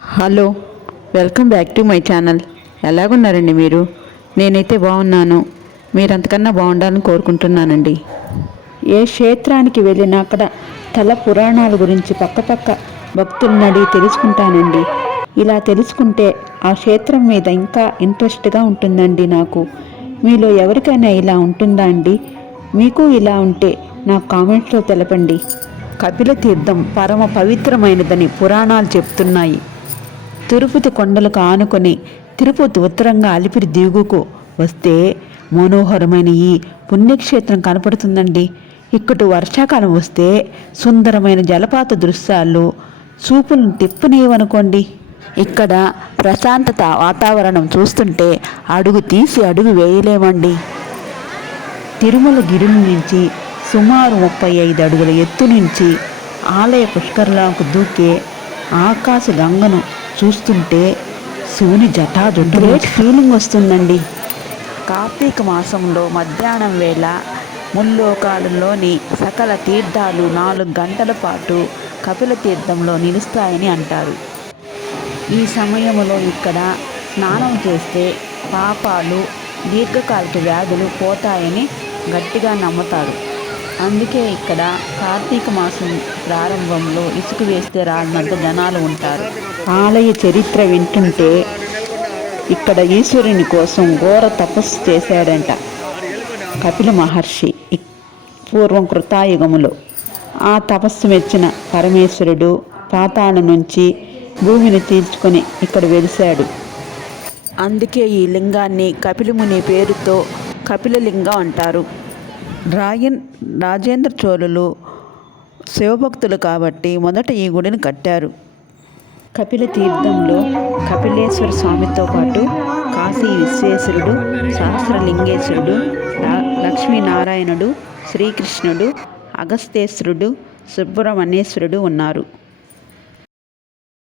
Hello welcome back to my channel. ఎలాగున్నారండి మీరు? నేనైతే బాగున్నాను. మీరు అంతకన్నా బాగుండాలని కోరుకుంటున్నానండి. ఏ క్షేత్రానికి వెళ్ళినా అక్కడ తల పురాణాల గురించి పక్కపక్క భక్తులను అడిగి తెలుసుకుంటానండి. ఇలా తెలుసుకుంటే ఆ క్షేత్రం మీద ఇంకా ఇంట్రెస్ట్గా ఉంటుందండి నాకు. మీలో ఎవరికైనా ఇలా ఉంటుందా అండి? మీకు ఇలా ఉంటే నాకు కామెంట్స్లో తెలపండి. కపిల తీర్థం పరమ పవిత్రమైనదని పురాణాలు చెప్తున్నాయి. తిరుపతి కొండలకు ఆనుకొని తిరుపతి ఉత్తరంగా అలిపిరి దిగుకు వస్తే మనోహరమైన ఈ పుణ్యక్షేత్రం కనపడుతుందండి. ఇక్కడు వర్షాకాలం వస్తే సుందరమైన జలపాత దృశ్యాలు చూపులను తిప్పనీయవనుకోండి. ఇక్కడ ప్రశాంతత వాతావరణం చూస్తుంటే అడుగు తీసి అడుగు వేయలేమండి. తిరుమల గిరి నుంచి సుమారు ముప్పై ఐదు అడుగుల ఎత్తు నుంచి ఆలయ పుష్కరలకు దూకే ఆకాశ గంగను చూస్తుంటే శివుని జటాజుట్టు గ్రేట్ ఫీలింగ్ వస్తుందండి. కార్తీక మాసంలో మధ్యాహ్నం వేళ ముల్లోకాలలోని సకల తీర్థాలు నాలుగు గంటల పాటు కపిల తీర్థంలో నిలుస్తాయని అంటారు. ఈ సమయంలో ఇక్కడ స్నానం చేస్తే పాపాలు దీర్ఘకాలిక వ్యాధులు పోతాయని గట్టిగా నమ్ముతారు. అందుకే ఇక్కడ కార్తీక మాసం ప్రారంభంలో ఇసుక వేస్తే రాలినంత జనాలు ఉంటారు. ఆలయ చరిత్ర వింటుంటే ఇక్కడ ఈశ్వరుని కోసం ఘోర తపస్సు చేశాడంట కపిల మహర్షి. పూర్వం కృతాయుగములో ఆ తపస్సు మెచ్చిన పరమేశ్వరుడు పాతాళం నుంచి భూమిని తీర్చుకొని ఇక్కడ వెలిశాడు. అందుకే ఈ లింగాన్ని కపిలముని పేరుతో కపిలలింగం అంటారు. రాయన్ రాజేంద్ర చోళులు శివభక్తులు కాబట్టి మొదట ఈ గుడిని కట్టారు. కపిల తీర్థంలో కపిలేశ్వర స్వామితో పాటు కాశీ విశ్వేశ్వరుడు సహస్రలింగేశ్వరుడు లక్ష్మీనారాయణుడు శ్రీకృష్ణుడు అగస్తేశ్వరుడు సుబ్రహ్మణ్యేశ్వరుడు ఉన్నారు.